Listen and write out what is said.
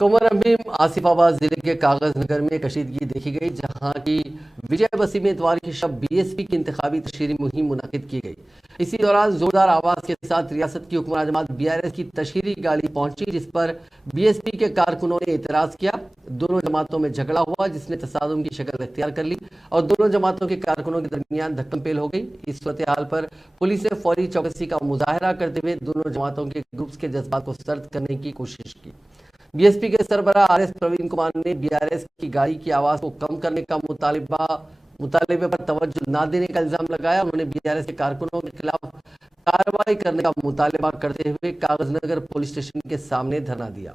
कुंवर अमीम आसिफाबाद जिले के कागज नगर में कशीदगी देखी गई, जहां की विजय बसी में इतवार की शब बीएसपी की इंतखाबी तशहीरी मुहिम मुनक़िद की गई। इसी दौरान जोरदार आवाज के साथ रियासत की हुक्मरान जमात बीआरएस की तशहीरी गाड़ी पहुंची, जिस पर बीएसपी के कारकुनों ने एतराज किया। दोनों जमातों में झगड़ा हुआ, जिसने तसादुम की शक्ल अख्तियार कर ली और दोनों जमातों के कारकुनों के दरमियान धक्कम-पेल हो गई। इस सूरत हाल पर पुलिस ने फौरी चौकसी का मुजाहरा करते हुए दोनों जमातों के ग्रुप्स के जज्बात को सर्द करने की कोशिश की। बीएसपी के सरबराह आरएस प्रवीण कुमार ने बीआरएस की गाड़ी की आवाज को कम करने का मुतालिबे पर तवज्जो न देने का इल्जाम लगाया। उन्होंने बीआरएस के कारकुनों के खिलाफ कार्रवाई करने का मुतालबा करते हुए कागजनगर पुलिस स्टेशन के सामने धरना दिया।